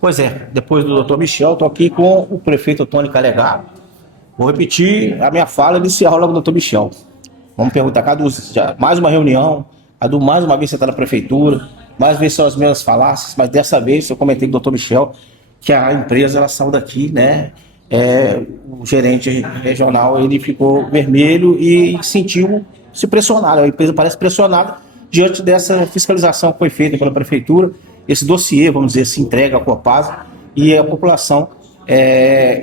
Pois é, depois do doutor Michel, estou aqui com o prefeito Tony Calegaro. Vou repetir a minha fala inicial lá com o doutor Michel. Vamos perguntar, Cadu, mais uma reunião, Cadu, mais uma vez você está na prefeitura, mais uma vez são as mesmas falácias, mas dessa vez eu comentei com o doutor Michel que a empresa ela saiu daqui, né? O gerente regional ele ficou vermelho e sentiu-se pressionado. A empresa parece pressionada diante dessa fiscalização que foi feita pela prefeitura. Esse dossiê, vamos dizer, se entrega à Copasa e a população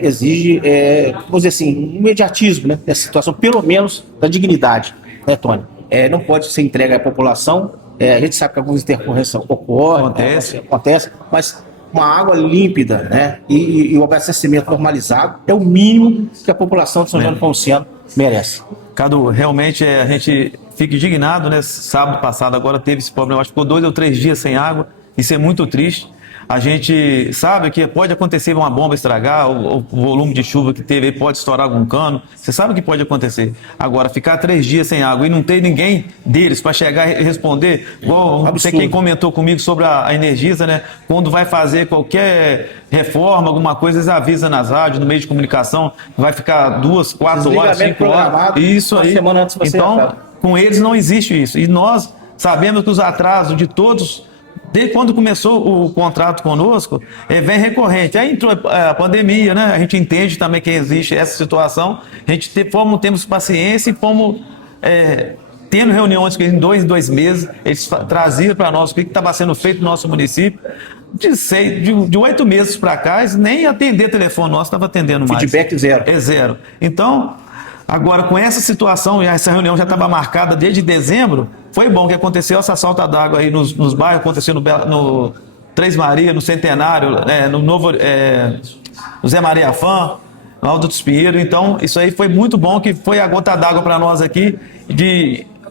exige, vamos dizer assim, um imediatismo, né, nessa situação, pelo menos da dignidade, né, Tony? Não pode ser entregue à população. A gente sabe que algumas intercorrências ocorrem, acontece, mas uma água límpida, né, e o abastecimento normalizado é o mínimo que a população de São João do Ponciano merece. Cadu, realmente a gente fica indignado, né? Sábado passado agora teve esse problema, acho que ficou 2 ou 3 dias sem água, isso é muito triste. A gente sabe que pode acontecer uma bomba estragar, o volume de chuva que teve aí pode estourar algum cano, você sabe que pode acontecer. Agora, ficar 3 dias sem água e não ter ninguém deles para chegar e responder, igual você quem comentou comigo sobre a Energisa, né? Quando vai fazer qualquer reforma, alguma coisa, eles avisam nas rádios, no meio de comunicação, vai ficar 2, 4 horas, 5 horas. Isso aí. Então, com eles não existe isso. E nós sabemos que os atrasos de todos, desde quando começou o contrato conosco, vem recorrente. Aí entrou a pandemia, né? A gente entende também que existe essa situação. A gente temos paciência e fomos tendo reuniões que em 2 meses eles traziam para nós o que estava sendo feito no nosso município. De 8 meses para cá, nem atender telefone nosso estava atendendo mais. Feedback zero. É zero. Então, agora com essa situação, e essa reunião já estava marcada desde dezembro, foi bom que aconteceu essa falta d'água aí nos bairros, aconteceu no Três Marias, no Centenário, no Novo, no Zé Maria Fã, no Alto dos Pinheiros. Então, isso aí foi muito bom, que foi a gota d'água para nós aqui,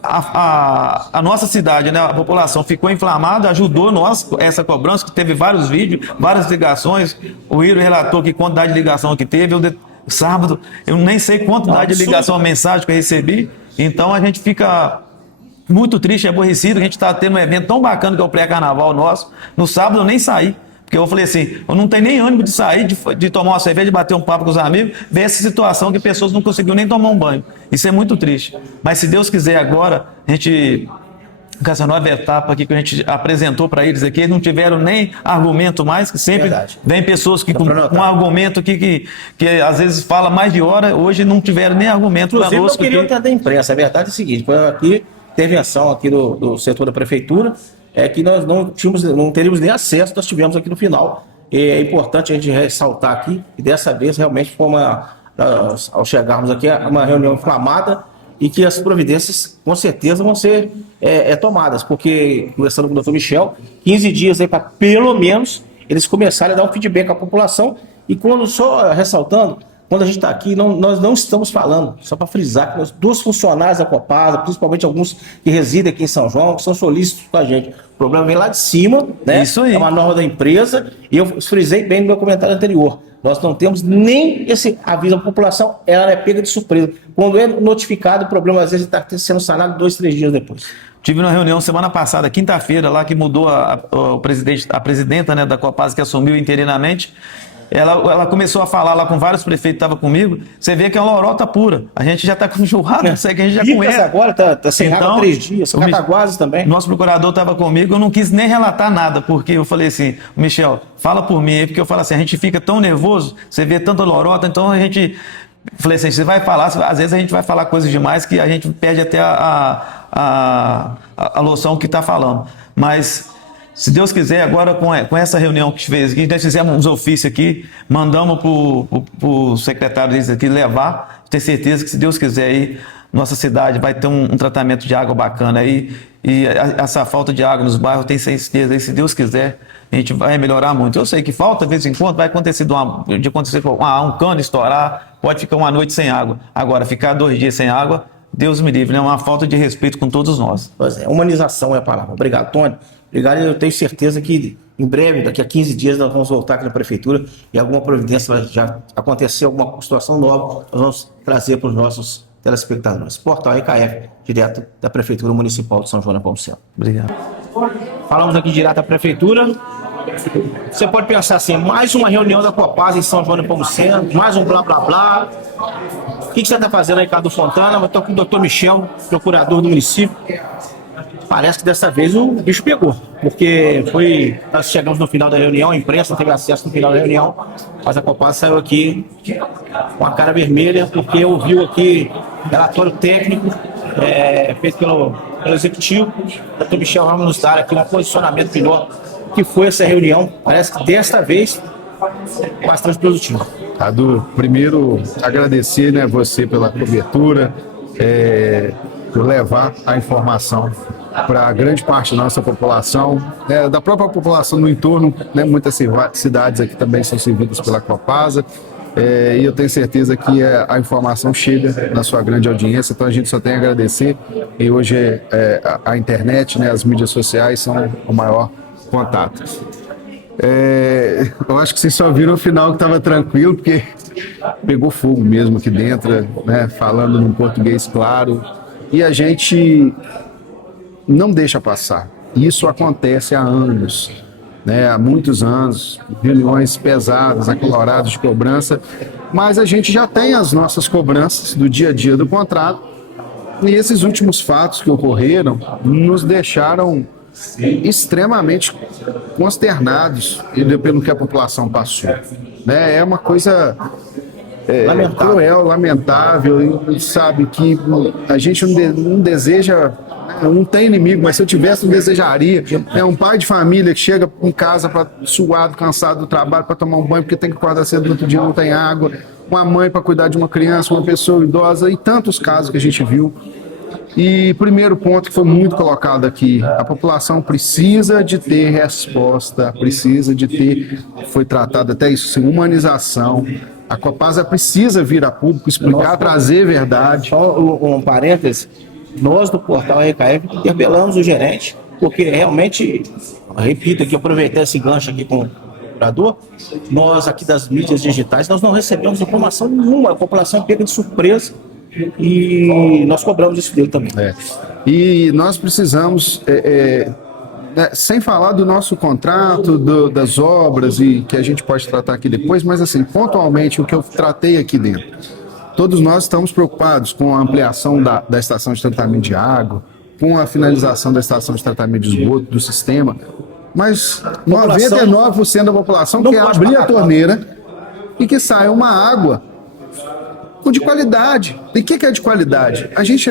a nossa cidade, né, a população ficou inflamada, ajudou nós, essa cobrança, que teve vários vídeos, várias ligações. O Iro relatou que quantidade de ligação que teve, sábado, eu nem sei quantidade de ligação, mensagem que eu recebi. Então a gente fica muito triste e aborrecido. A gente está tendo um evento tão bacana que é o pré-carnaval nosso. No sábado eu nem saí, porque eu falei assim, eu não tenho nem ânimo de sair, de tomar uma cerveja, de bater um papo com os amigos, ver essa situação que pessoas não conseguiram nem tomar um banho. Isso é muito triste. Mas se Deus quiser agora, a gente, com essa nova etapa aqui que a gente apresentou para eles aqui, eles não tiveram nem argumento mais, que sempre vem pessoas que com um argumento que às vezes fala mais de hora, hoje não tiveram nem argumento para nós. Eu queria entender da imprensa. A verdade é o seguinte, foi aqui, intervenção aqui do setor da prefeitura, que nós não teríamos nem acesso, nós tivemos aqui no final. E é importante a gente ressaltar aqui que dessa vez realmente foi ao chegarmos aqui, uma reunião inflamada, e que as providências com certeza vão ser tomadas, porque, conversando com o doutor Michel, 15 dias aí para pelo menos eles começarem a dar um feedback à população. E só ressaltando, quando a gente está aqui, nós não estamos falando, só para frisar, que nós, 2 funcionários da Copasa, principalmente alguns que residem aqui em São João, que são solícitos com a gente. O problema vem lá de cima, né? Isso aí. É uma norma da empresa, e eu frisei bem no meu comentário anterior. Nós não temos nem esse aviso à população, ela é pega de surpresa. Quando é notificado, o problema às vezes está sendo sanado 2, 3 dias depois. Tive uma reunião semana passada, quinta-feira, lá que mudou a presidenta, né, da Copasa, que assumiu interinamente. Ela começou a falar lá com vários prefeitos que estavam comigo. Você vê que é uma lorota pura. A gente já está com enjoado, não sei que a gente já conhece. Agora está sem água há 3 dias. São Cataguases também. Nosso procurador estava comigo, eu não quis nem relatar nada, porque eu falei assim, Michel, fala por mim aí, porque eu falo assim, a gente fica tão nervoso, você vê tanta lorota, então a gente... Falei assim, você vai falar, às vezes a gente vai falar coisas demais que a gente perde até a noção que está falando. Mas... se Deus quiser, agora com essa reunião que a gente fez aqui, nós fizemos uns ofícios aqui, mandamos para o secretário deles aqui levar, tenho certeza que se Deus quiser aí, nossa cidade vai ter um tratamento de água bacana aí, e essa falta de água nos bairros, tenho certeza aí, se Deus quiser, a gente vai melhorar muito. Eu sei que falta, de vez em quando, vai acontecer um cano estourar, pode ficar uma noite sem água. Agora, ficar 2 dias sem água, Deus me livre, né? É uma falta de respeito com todos nós. Pois é, humanização é a palavra. Obrigado, Tony. Obrigado, eu tenho certeza que em breve, daqui a 15 dias, nós vamos voltar aqui na prefeitura e alguma providência vai já acontecer, alguma situação nova, nós vamos trazer para os nossos telespectadores. Portal EKF, direto da Prefeitura Municipal de São João do Ponciano. Obrigado. Falamos aqui direto da Prefeitura você pode pensar assim, mais uma reunião da Copasa em São João do Nepomuceno, mais um blá blá blá. O que você está fazendo aí, Ricardo Fontana? Eu estou com o doutor Michel, procurador do município. Parece que dessa vez o bicho pegou, porque nós chegamos no final da reunião, a imprensa não teve acesso no final da reunião, mas a Copasa saiu aqui com a cara vermelha, porque ouviu aqui relatório técnico feito pelo executivo. O doutor Michel vamos nos dar aqui um posicionamento melhor que foi essa reunião. Parece que desta vez bastante produtivo. Cadu, primeiro agradecer, né, você pela cobertura, por levar a informação para grande parte da nossa população, da própria população no entorno, né, muitas cidades aqui também são servidas pela Copasa, e eu tenho certeza que a informação chega na sua grande audiência, então a gente só tem a agradecer, e hoje a internet, né, as mídias sociais são o maior contato. Eu acho que vocês só viram o final que estava tranquilo, porque pegou fogo mesmo aqui dentro, né, falando num português claro, e a gente não deixa passar. Isso acontece há anos, né, há muitos anos, reuniões pesadas, acaloradas de cobrança, mas a gente já tem as nossas cobranças do dia a dia do contrato, e esses últimos fatos que ocorreram nos deixaram extremamente consternados pelo que a população passou, né? É uma coisa cruel, lamentável, e sabe que a gente não deseja, não tem inimigo, mas se eu tivesse, não desejaria. É um pai de família que chega em casa suado, cansado do trabalho, para tomar um banho porque tem que acordar cedo no outro dia, não tem água, uma mãe para cuidar de uma criança, uma pessoa idosa, e tantos casos que a gente viu. E primeiro ponto que foi muito colocado aqui, a população precisa de ter resposta, precisa de ter, foi tratado até isso, assim, humanização. A Copasa precisa vir a público, explicar, trazer verdade. Só um parêntese, nós do portal RKF interpelamos o gerente, porque realmente, repito aqui, aproveitei esse gancho aqui com o procurador, nós aqui das mídias digitais, nós não recebemos informação nenhuma, a população é pega de surpresa, e nós cobramos isso dele também. E nós precisamos, sem falar do nosso contrato, das obras, e que a gente pode tratar aqui depois, mas assim, pontualmente o que eu tratei aqui dentro. Todos nós estamos preocupados com a ampliação da estação de tratamento de água, com a finalização da estação de tratamento de esgoto, do sistema, mas 99% da população quer abrir a torneira e que saia uma água de qualidade. E o que é de qualidade? A gente,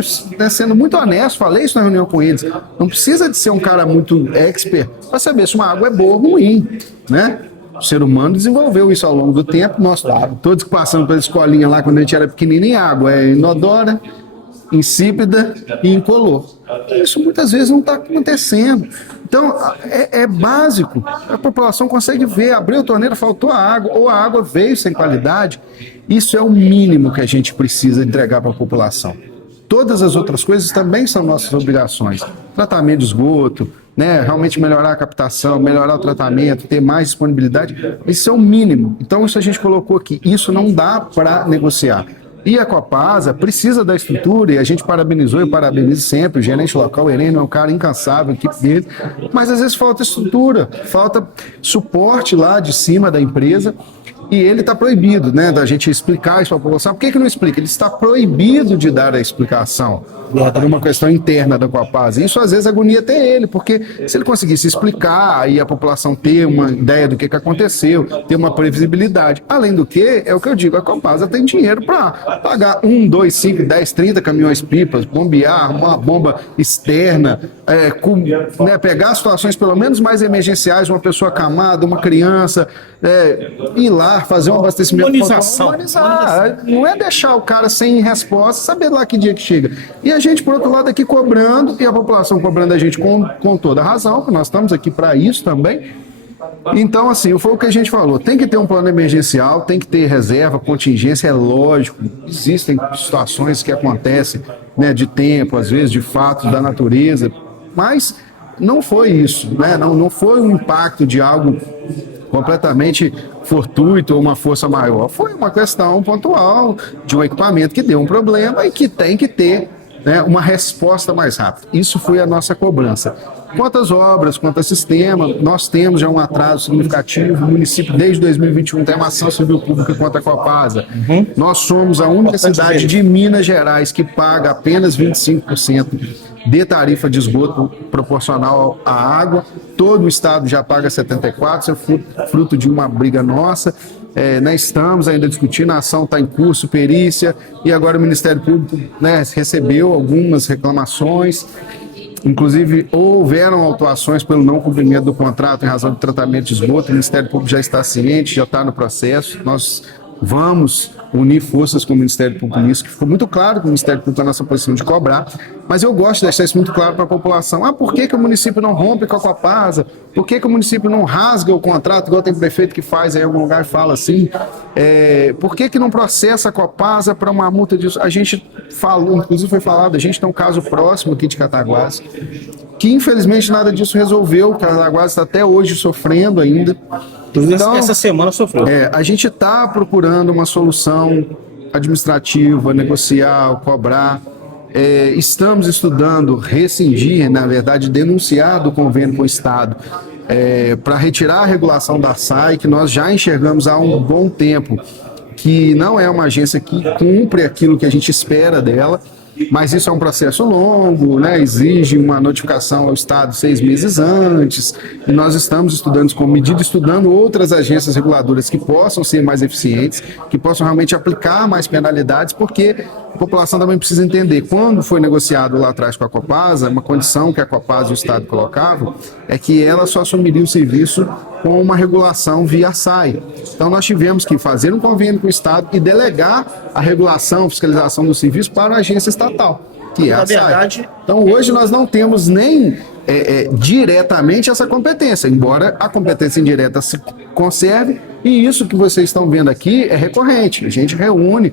sendo muito honesto, falei isso na reunião com eles, não precisa de ser um cara muito expert para saber se uma água é boa ou ruim, né? O ser humano desenvolveu isso ao longo do tempo, nós todos que passamos pela escolinha lá quando a gente era pequenininho, a água é inodora, insípida e incolor. Isso muitas vezes não está acontecendo. Então, é básico. A população consegue ver, abriu a torneira, faltou a água, ou a água veio sem qualidade. Isso é o mínimo que a gente precisa entregar para a população. Todas as outras coisas também são nossas obrigações. Tratamento de esgoto, né, realmente melhorar a captação, melhorar o tratamento, ter mais disponibilidade, isso é o mínimo. Então, isso a gente colocou aqui. Isso não dá para negociar. E a Copasa precisa da estrutura, e a gente parabenizou e parabenizo sempre, o gerente local, o Heleno, é um cara incansável, a equipe dele, mas às vezes falta estrutura, falta suporte lá de cima da empresa, e ele está proibido, né, da gente explicar isso para a população. Por que não explica? Ele está proibido de dar a explicação por uma questão interna da Copasa. Isso às vezes agonia até ele, porque se ele conseguisse explicar e a população ter uma ideia do que aconteceu, ter uma previsibilidade. Além do que, é o que eu digo, a Copasa tem dinheiro para pagar 1, 2, 5, 10, 30 caminhões-pipas, bombear, uma bomba externa, pegar situações pelo menos mais emergenciais, uma pessoa acamada, uma criança, ir lá, fazer um abastecimento. Humanizar. Não é deixar o cara sem resposta, saber lá que dia que chega. E a gente, por outro lado, aqui cobrando, e a população cobrando a gente com toda a razão, porque nós estamos aqui para isso também. Então, assim, foi o que a gente falou, tem que ter um plano emergencial, tem que ter reserva, contingência, é lógico, existem situações que acontecem, né, de tempo, às vezes, de fatos da natureza, mas não foi isso, né, não foi um impacto de algo completamente fortuito ou uma força maior, foi uma questão pontual de um equipamento que deu um problema e que tem que ter né, uma resposta mais rápida. Isso foi a nossa cobrança. Quantas obras, quanto sistema, nós temos já um atraso significativo. O município, desde 2021, tem uma ação civil pública contra a Copasa. Nós somos a única cidade de Minas Gerais que paga apenas 25% de tarifa de esgoto proporcional à água. Todo o estado já paga 74%, isso é fruto de uma briga nossa. Nós estamos ainda discutindo, a ação está em curso, perícia, e agora o Ministério Público, né, recebeu algumas reclamações. Inclusive, houveram autuações pelo não cumprimento do contrato em razão do tratamento de esgoto. O Ministério Público já está ciente, já está no processo. Nós vamos unir forças com o Ministério Público nisso, que ficou muito claro que o Ministério Público está nessa posição de cobrar, mas eu gosto de deixar isso muito claro para a população. Por que o município não rompe com a Copasa? Por que o município não rasga o contrato, igual tem prefeito que faz aí em algum lugar e fala assim? Por que não processa a Copasa para uma multa disso? A gente falou, inclusive foi falado, a gente tem um caso próximo aqui de Cataguases, que infelizmente nada disso resolveu. Cataguases está até hoje sofrendo ainda. Então, essa semana sofreu. A gente está procurando uma solução administrativa, negociar, cobrar. Estamos estudando rescindir, na verdade, denunciar do convênio com o Estado para retirar a regulação da SAI, que nós já enxergamos há um bom tempo, que não é uma agência que cumpre aquilo que a gente espera dela. Mas isso é um processo longo, né? Exige uma notificação ao Estado 6 meses antes, e nós estamos estudando como medida, estudando outras agências reguladoras que possam ser mais eficientes, que possam realmente aplicar mais penalidades, porque a população também precisa entender, quando foi negociado lá atrás com a Copasa, uma condição que a Copasa e o Estado colocavam, é que ela só assumiria o serviço com uma regulação via SAI. Então nós tivemos que fazer um convênio com o Estado e delegar a regulação, fiscalização do serviço para a agência estatal, que é a SAI. Então hoje nós não temos nem diretamente essa competência, embora a competência indireta se conserve, e isso que vocês estão vendo aqui é recorrente. A gente reúne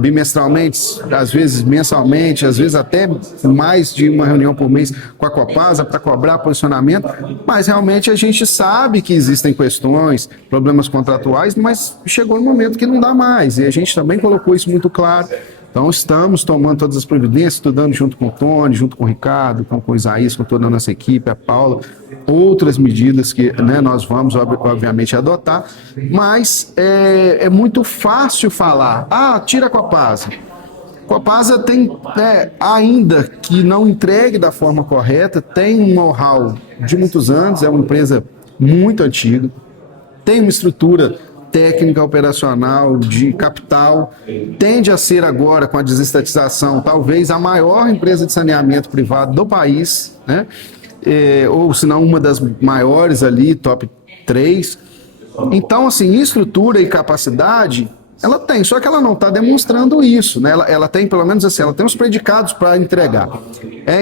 bimestralmente, às vezes mensalmente, às vezes até mais de uma reunião por mês com a Copasa para cobrar posicionamento, mas realmente a gente sabe que existem questões, problemas contratuais, mas chegou no momento que não dá mais, e a gente também colocou isso muito claro. Então estamos tomando todas as providências, estudando junto com o Tony, junto com o Ricardo, com o Isaías, com toda a nossa equipe, a Paula, outras medidas que nós vamos obviamente adotar, mas é muito fácil falar, tira a Copasa. Copasa tem, ainda que não entregue da forma correta, tem um know-how de muitos anos, é uma empresa muito antiga, tem uma estrutura técnica, operacional, de capital, tende a ser agora, com a desestatização, talvez a maior empresa de saneamento privado do país, né? Ou se não uma das maiores ali, top 3. Então, assim, estrutura e capacidade ela tem, só que ela não está demonstrando isso, né? Ela tem, pelo menos assim, ela tem os predicados para entregar.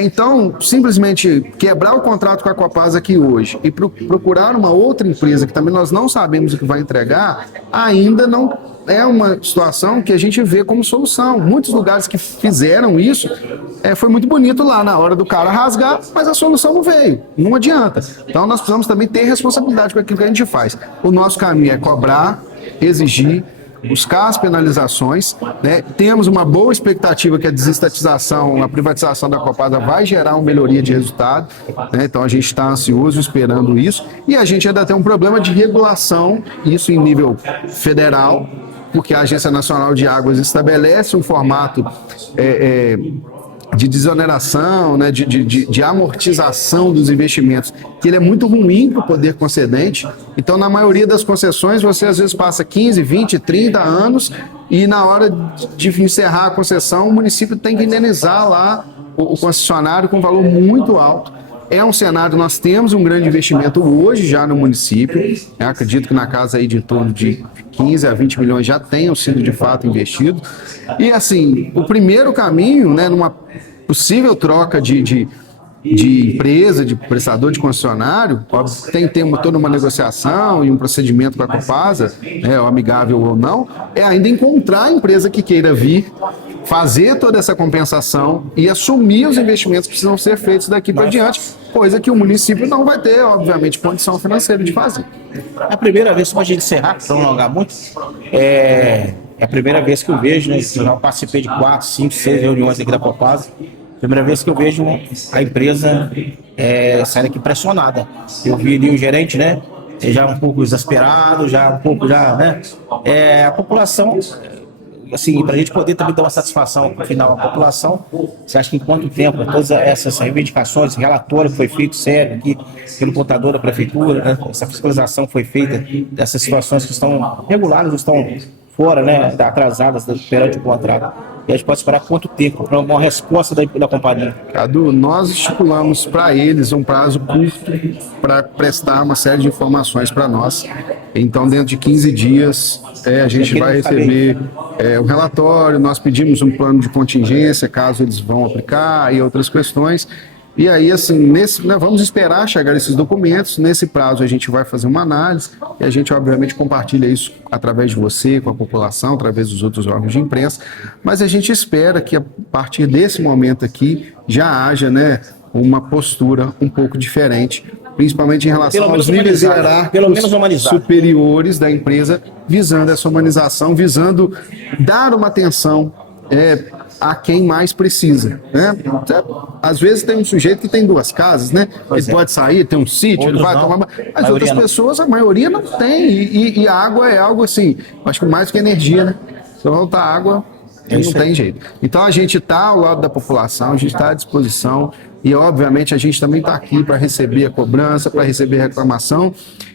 Então, simplesmente quebrar o contrato com a Copasa aqui hoje e procurar uma outra empresa que também nós não sabemos o que vai entregar, ainda não é uma situação que a gente vê como solução. Muitos lugares que fizeram isso, foi muito bonito lá na hora do cara rasgar, mas a solução não veio, não adianta. Então, nós precisamos também ter responsabilidade com aquilo que a gente faz. O nosso caminho é cobrar, exigir, buscar as penalizações, né? Temos uma boa expectativa que a desestatização, a privatização da Copasa vai gerar uma melhoria de resultado, né? Então a gente está ansioso esperando isso, e a gente ainda tem um problema de regulação, isso em nível federal, porque a Agência Nacional de Águas estabelece um formato de desoneração, né, de amortização dos investimentos, que ele é muito ruim para o poder concedente. Então, na maioria das concessões, você às vezes passa 15, 20, 30 anos e na hora de encerrar a concessão, o município tem que indenizar lá o concessionário com um valor muito alto. É um cenário, nós temos um grande investimento hoje já no município, eu acredito que na casa aí de em torno de 15 a 20 milhões já tenham sido de fato investidos. E assim, o primeiro caminho, né, numa possível troca de empresa, de prestador de concessionário, tem toda uma negociação e um procedimento com a Copasa, amigável ou não, é ainda encontrar a empresa que queira vir, fazer toda essa compensação e assumir os investimentos que precisam ser feitos daqui para diante, coisa que o município não vai ter, obviamente, condição financeira de fazer. É a primeira vez, só a gente encerrar, para não alongar muito, é a primeira vez que eu vejo, né? Eu já participei de 4, 5, 6 reuniões aqui da Copasa. Primeira vez que eu vejo a empresa saindo aqui pressionada. Eu vi ali o gerente, né? Já um pouco exasperado, já um pouco, né? A população, assim, para a gente poder também dar uma satisfação no final à população, você acha que em quanto tempo todas essas reivindicações, esse relatório foi feito sério aqui pelo contador da prefeitura, né? Essa fiscalização foi feita dessas situações que estão regulares, estão fora, né? Atrasadas perante o contrato. E a gente pode esperar quanto tempo para uma resposta da companhia? Cadu, nós estipulamos para eles um prazo curto para prestar uma série de informações para nós. Então, dentro de 15 dias, a gente vai receber o relatório, nós pedimos um plano de contingência, caso eles vão aplicar, e outras questões. E aí, assim, vamos esperar chegar esses documentos. Nesse prazo, a gente vai fazer uma análise e a gente, obviamente, compartilha isso através de você, com a população, através dos outros órgãos de imprensa. Mas a gente espera que, a partir desse momento aqui, já haja, né, uma postura um pouco diferente, principalmente em relação aos níveis hierárquicos superiores da empresa, visando essa humanização, visando dar uma atenção a quem mais precisa, né? Às vezes tem um sujeito que tem 2 casas, né? Ele pode sair, tem um sítio, ele vai tomar... As outras pessoas, a maioria não tem. E a água é algo assim, acho que mais que energia, né? Se faltar água, não tem jeito. Então a gente está ao lado da população, a gente está à disposição e, obviamente, a gente também está aqui para receber a cobrança, para receber a reclamação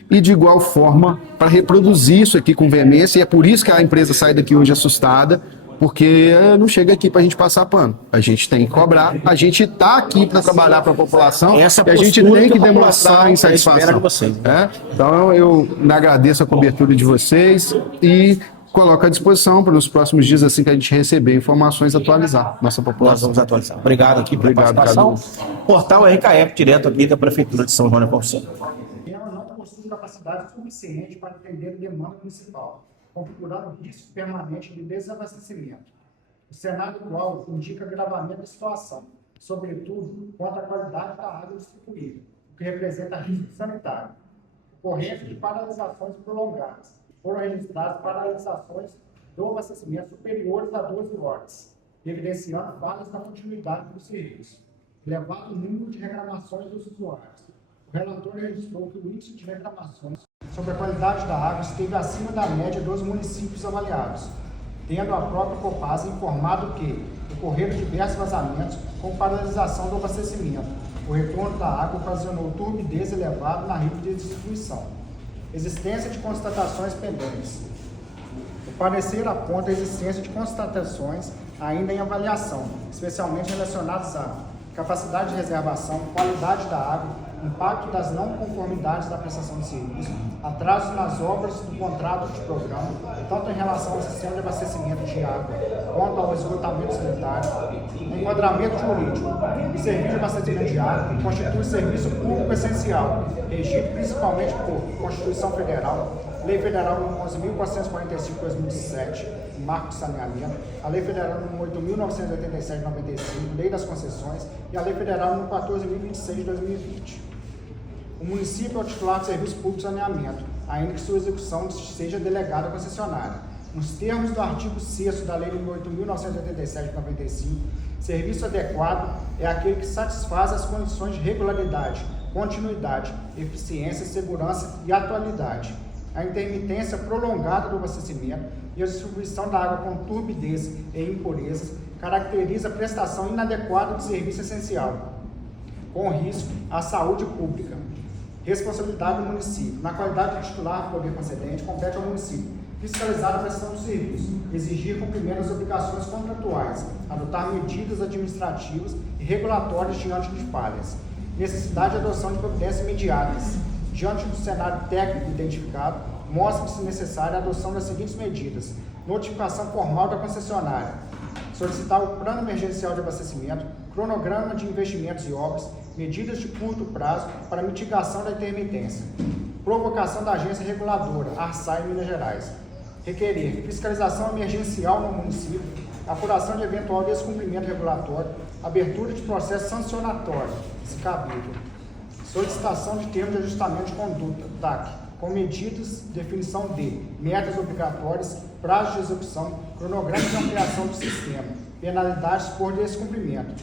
e, de igual forma, para reproduzir isso aqui com veemência. E é por isso que a empresa sai daqui hoje assustada, porque não chega aqui para a gente passar pano. A gente tem que cobrar, a gente está aqui para trabalhar para a população e a gente tem que demonstrar insatisfação. Então eu agradeço a cobertura de vocês e coloco à disposição para nos próximos dias, assim que a gente receber informações, atualizar nossa população. Nós vamos atualizar. Obrigado aqui pela participação. Portal RKF, direto aqui da Prefeitura de São João da Conceição. Ela não possui capacidade suficiente para atender a demanda municipal, configurando risco permanente de desabastecimento. O cenário atual indica agravamento da situação, sobretudo quanto à qualidade da água distribuída, o que representa risco sanitário. Ocorrência de paralisações prolongadas. Foram registradas paralisações do abastecimento superiores a 12 horas, evidenciando falhas na continuidade do serviço. Elevado número de reclamações dos usuários. O relator registrou que o índice de reclamações sobre a qualidade da água esteve acima da média dos municípios avaliados, tendo a própria Copasa informado que ocorreram diversos vazamentos com paralisação do abastecimento. O retorno da água ocasionou turbidez elevada na rede de distribuição. Existência de constatações pendentes. O parecer aponta a existência de constatações ainda em avaliação, especialmente relacionadas à capacidade de reservação, qualidade da água, impacto das não conformidades da prestação de serviço, atrasos nas obras do contrato de programa, tanto em relação ao sistema de abastecimento de água quanto ao esgotamento sanitário, enquadramento jurídico. O serviço de abastecimento de água constitui serviço público essencial, regido principalmente por Constituição Federal, Lei Federal nº 11.445/2007, Marco de Saneamento, a Lei Federal nº 8.987/95, Lei das Concessões, e a Lei Federal nº 14.026/2020. O município é o titular do Serviço Público de Saneamento, ainda que sua execução seja delegada à concessionária. Nos termos do artigo 6º da Lei nº 8.987/95, serviço adequado é aquele que satisfaz as condições de regularidade, continuidade, eficiência, segurança e atualidade. A intermitência prolongada do abastecimento e a distribuição da água com turbidez e impurezas caracteriza a prestação inadequada de serviço essencial, com risco à saúde pública. Responsabilidade do município. Na qualidade de titular do poder concedente, compete ao município fiscalizar a prestação do serviço, exigir cumprimento das obrigações contratuais, adotar medidas administrativas e regulatórias diante de falhas. Necessidade de adoção de providências imediatas. Diante do cenário técnico identificado, mostra-se necessária a adoção das seguintes medidas: notificação formal da concessionária, solicitar o plano emergencial de abastecimento, cronograma de investimentos e obras, medidas de curto prazo para mitigação da intermitência, provocação da agência reguladora, ARSAI Minas Gerais, requerer fiscalização emergencial no município, apuração de eventual descumprimento regulatório, abertura de processo sancionatório, se cabível, solicitação de termo de ajustamento de conduta, TAC, com medidas, definição de metas obrigatórias, prazo de execução, cronograma de ampliação do sistema, penalidades por descumprimento,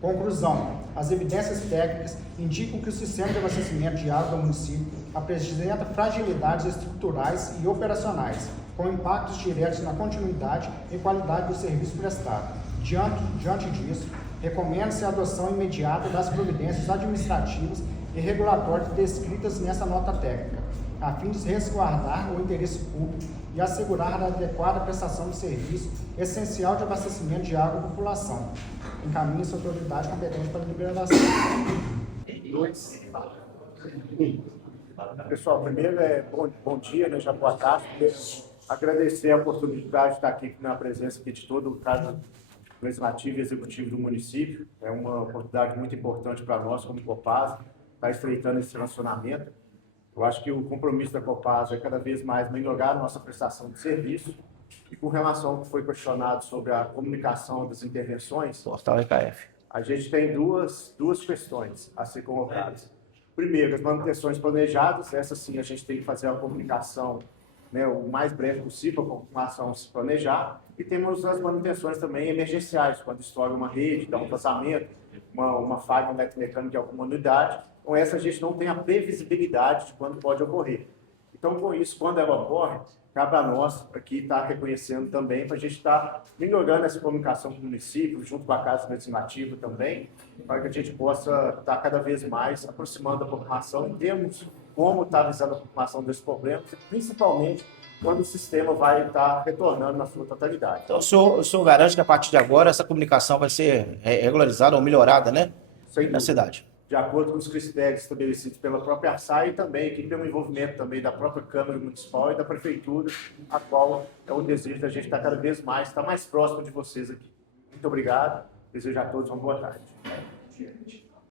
Conclusão. As evidências técnicas indicam que o sistema de abastecimento de água do município apresenta fragilidades estruturais e operacionais, com impactos diretos na continuidade e qualidade do serviço prestado. Diante disso, recomenda-se a adoção imediata das providências administrativas e regulatórias descritas nessa nota técnica, a fim de resguardar o interesse público e assegurar a adequada prestação de serviço essencial de abastecimento de água à população. Encaminhe-se a autoridade competente para a deliberação. Pessoal, primeiro bom dia, né, já boa tarde. Agradecer a oportunidade de estar aqui na presença aqui de todo o cadro legislativo e executivo do município. É uma oportunidade muito importante para nós, como Copasa, estar estreitando esse relacionamento. Eu acho que o compromisso da Copasa é cada vez mais melhorar a nossa prestação de serviço. E com relação ao que foi questionado sobre a comunicação das intervenções, Portal EKF. a gente tem duas questões a ser colocadas. Primeiro, as manutenções planejadas, essa sim a gente tem que fazer a comunicação, né, o mais breve possível, a população se planejar. E temos as manutenções também emergenciais, quando estoura uma rede, dá um vazamento, uma falha eletromecânica em alguma unidade. Com essa a gente não tem a previsibilidade de quando pode ocorrer. Então, com isso, quando ela ocorre, cabe a nós aqui estar reconhecendo também, para a gente estar melhorando essa comunicação com o município, junto com a Casa Legislativa também, para que a gente possa estar cada vez mais aproximando a população, e termos como estar avisando a população desses problemas, principalmente quando o sistema vai estar retornando na sua totalidade. Então, o senhor garante que a partir de agora essa comunicação vai ser regularizada ou melhorada, né? Na cidade. De acordo com os critérios estabelecidos pela própria ARSAI e também aqui pelo envolvimento também da própria Câmara Municipal e da Prefeitura, a qual é o desejo da gente estar cada vez mais, estar mais próximo de vocês aqui. Muito obrigado, desejo a todos uma boa tarde.